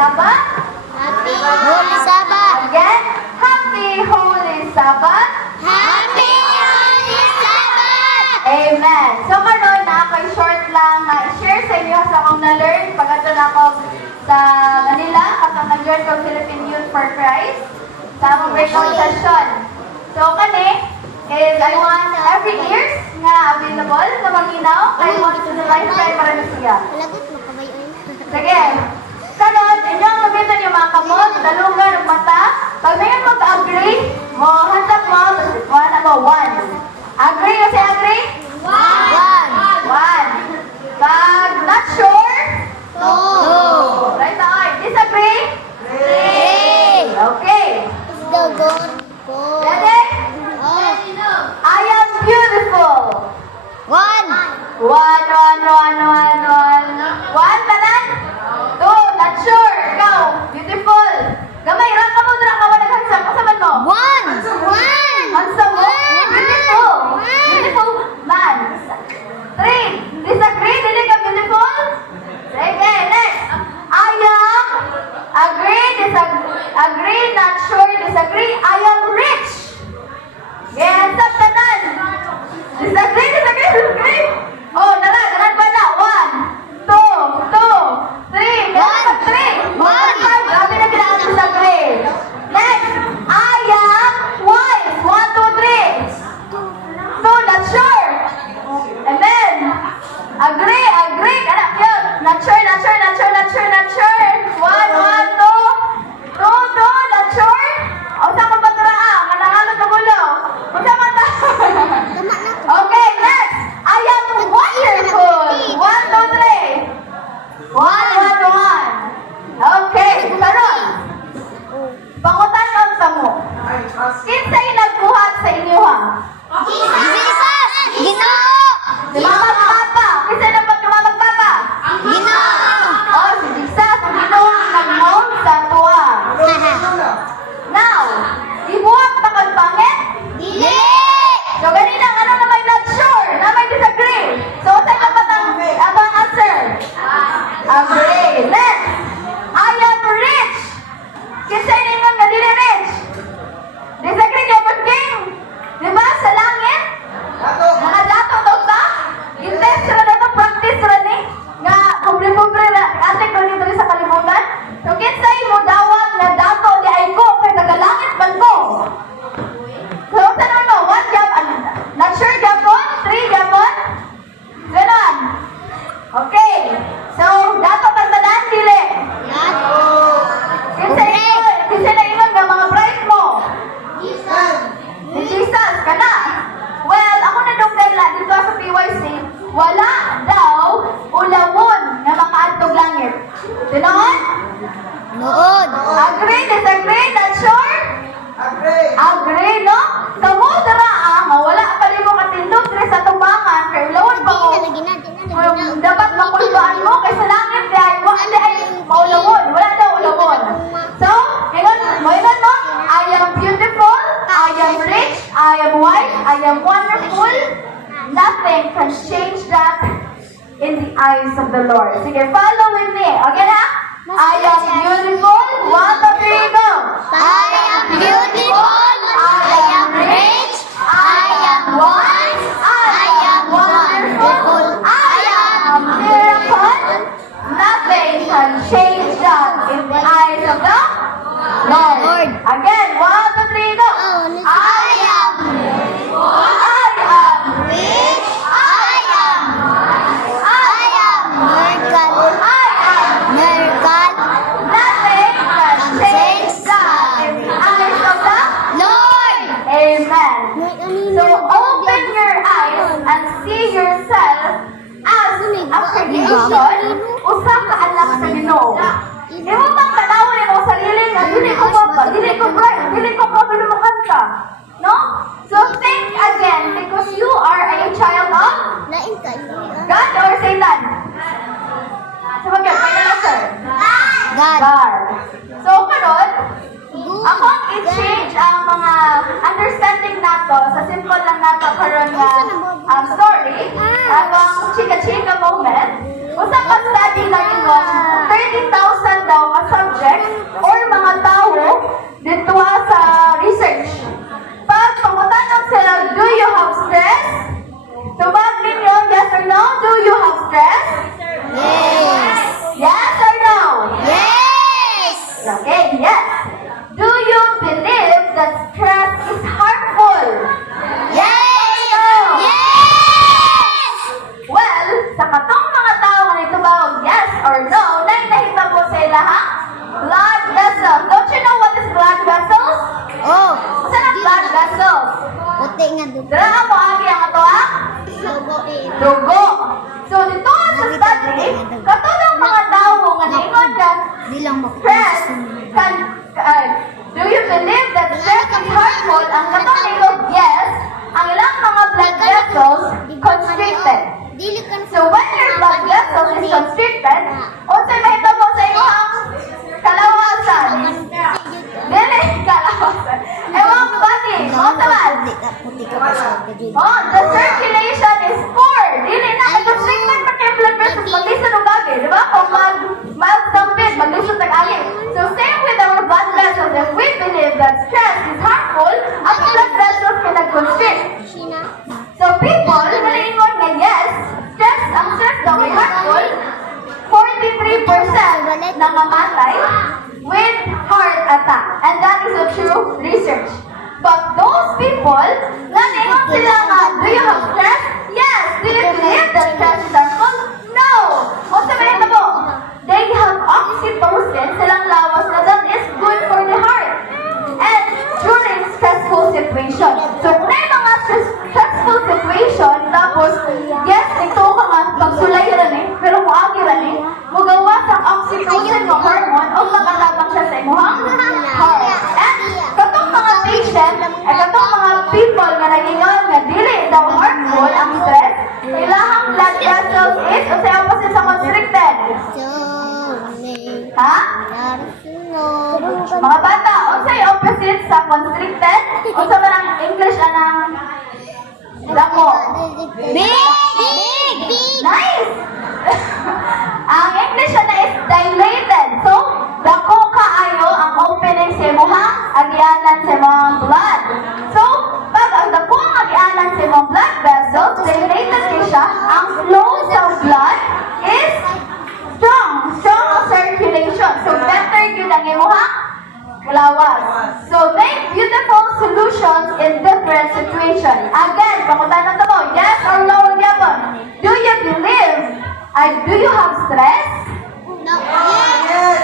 Sabbath. Happy Holy Sabbath. Again, Happy Holy Sabbath. Happy Holy Sabbath. Amen. So karon na ako'y short lang na share sa inyo sa akong na-learn pagkatapos ako sa Manila at ang nag-join ko Philippine Youth for Christ sa akong breakout session. So kani is I want every years nga available na maginaw kay mo sa lifetime para na siya. Lagot mo kabayon. Sige. Karon, inyong gamitan yung mga kamot, dalungan, ng mata. Pag may mag-agree, mo hanap mo, one. Agree o say agree? One. One. Pag not sure, Two. right now, disagree? Three. Okay. It's the good. Four. Ready? Oh. I am beautiful. One. One. One, tanan? Two, not sure. Ikaw, beautiful. Gamay, rang ka mo, naghansap. Kasaman mo? One. One. Handsome mo? Beautiful. Beautiful man. Three, disagree? Dili ka beautiful? Sige, next. I am, agree, not sure, disagree. I am rich. Yes, up tanan. Disagree. Oh, daran ba na? One, two, three. Meron pa three. One. Grabe na kailangan disagree. Next, I am wise. One, two, three. Two, not sure. And then, agree. Kana, yun. Not sure. One, two, not sure. O, saan ko ba tura? Manangalot na gulo. O, saan man ta? Tama na. Okay, next. I am wonderful. One, two, three. One. Okay, karon. Pangutan-on ta mo. Kinsay nagbuhat sa inyo ha? Jesus. Ginoo. Si Mama at Papa. Kinsay dapat ka Mama at Papa? Ginoo. Oh, si Jesus. Ang Ginoo ang nag-mount sa tuwa. Now, ibuhat pa kag pangit? Dili. So, ganina, ano na may not sure? Na may disagree? So, saan dapat ang answer? Agree. Next. I am rich. Kinsay ningon nga dili rich? Disagree niyo po, King? Diba? Sa langit? Mga dato daw ta? Intest ra na to, practice ra ni? Nga, kumbre-kumbre na, ate ko dito sa kalibutan? So, kinsay mo dawat nga dato di ay ko, kay nagalangit man ko? So, saan mo? One job, not sure Japon? Three Japon? Ganon. Okay. So, dato tagtanan, dili. Kinsay na ingon nga mga bright mo? Si Jesus, kana. Well, ako na dugay la dito sa PYC, wala daw ulawon nga makaadtog langit. Tinoon? Nood. Agree, disagree, not sure? Agree, no? Kamo dara nga wala pa rin mo katindog diri sa tumbangan kay ulawon pa ko. Dapat makulbaan mo kay sa langit kay mo ay maulawon. Wala daw ulawon. So, ingon mo, I am beautiful, I am rich, I am wise, I am wonderful. Nothing can change that in the eyes of the Lord. Sige, follow with me. Okay na? I am beautiful. 1, 2, 3, go. I am beautiful. I am rich. I am wise. I am wonderful. I am miracle. Nothing can change that in the eyes of the Lord. Again, 1, 2, 3, go. I am beautiful. I am Rich. I am wise. I am Miracle. I am Miracle. nothing can change that in the eyes of the Lord. Amen. So open your eyes and see yourself as a creation usa ka anak sa Ginoo. Imo bang tanawon mo sarili nga dili ko papa, dili ko bright, dili ko pabulukan ka. No? So think again because you are a child of Lain kayo. God or Satan? Sabagay, may answer. God. God. So karon, akong i-change ang mga understanding nato sa simple lang nato karon nga story, atong chika-chika moment. Usa ka study na ingon, 30,000 daw ka have stress? Tubag ninyo, yes or no? Do you have stress? Yes. Yes or no? Yes. Okay, yes. Do you believe that stress is harmful? Yes. Yes. Well, sa katong mga tao nga nitubawag yes or no, nay nahitabo sa ilahang blood vessels. Don't you know what is blood vessels? Oh. Sa na blood vessels? Puti nga dugo. Dara mo agi ang ato ha? Dugo eh. Dugo. So dito sa study, katong mga tao nga ningon ka Di lang stress can do you believe that stress is harmful? Ang katong ningon yes, ang ilang mga blood vessels constricted. Dili ka So when your blood vessel is constricted, unsay mahitabo sa imong kalawasan? Dili kalawasan. Ewan body, mo taman. Puti ka pa siya. Oh, the circulation is poor. Dili na constricted pa kay blood vessels maglisod og agi, di ba? Kung mild stampede, maglisod og agi. So same with our blood vessels, if we believe that stress is harmful, ang blood vessels can constrict. Sina. So people, nalingon nga yes, ang stress daw ay harmful, 43% nangamatay with heart attack. And that is a true research. But those people, nalingon sila nga, do you have stress? Yes. Do you believe that stress is harmful? No. O sabihin na mo, they have oxytocin, silang lawas na that is good for the heart. And during stressful situation. So kung may mga stressful situation, tapos, yes, ito ka nga, magsulay rin eh, pero muagi rin eh, mugawa sa oxytocin ng hormone, o makalabang siya sa imuhang heart. And katong mga patient, ay katong mga people nga nagingon nga dili daw harmful ang stress, ilahang blood vessels is, o sa opposite sa constricted. Ha? Mga bata, unsay opposite sa constricted? Unsa man ang English anang dako? Big. Nice! Ang English na is dilated. So, dako kaayo ang opening sa imong agianan sa imong blood. So, pag ang dako ang agianan sa imong blood vessels, dilated kay siya, ang flow sa blood is strong ang circulation. So, better yun ang imong lawas. So, make beautiful solutions in different situations. Again, pangutan na mo, yes or no, gyapon. Do you believe? Do you have stress? No. Yes.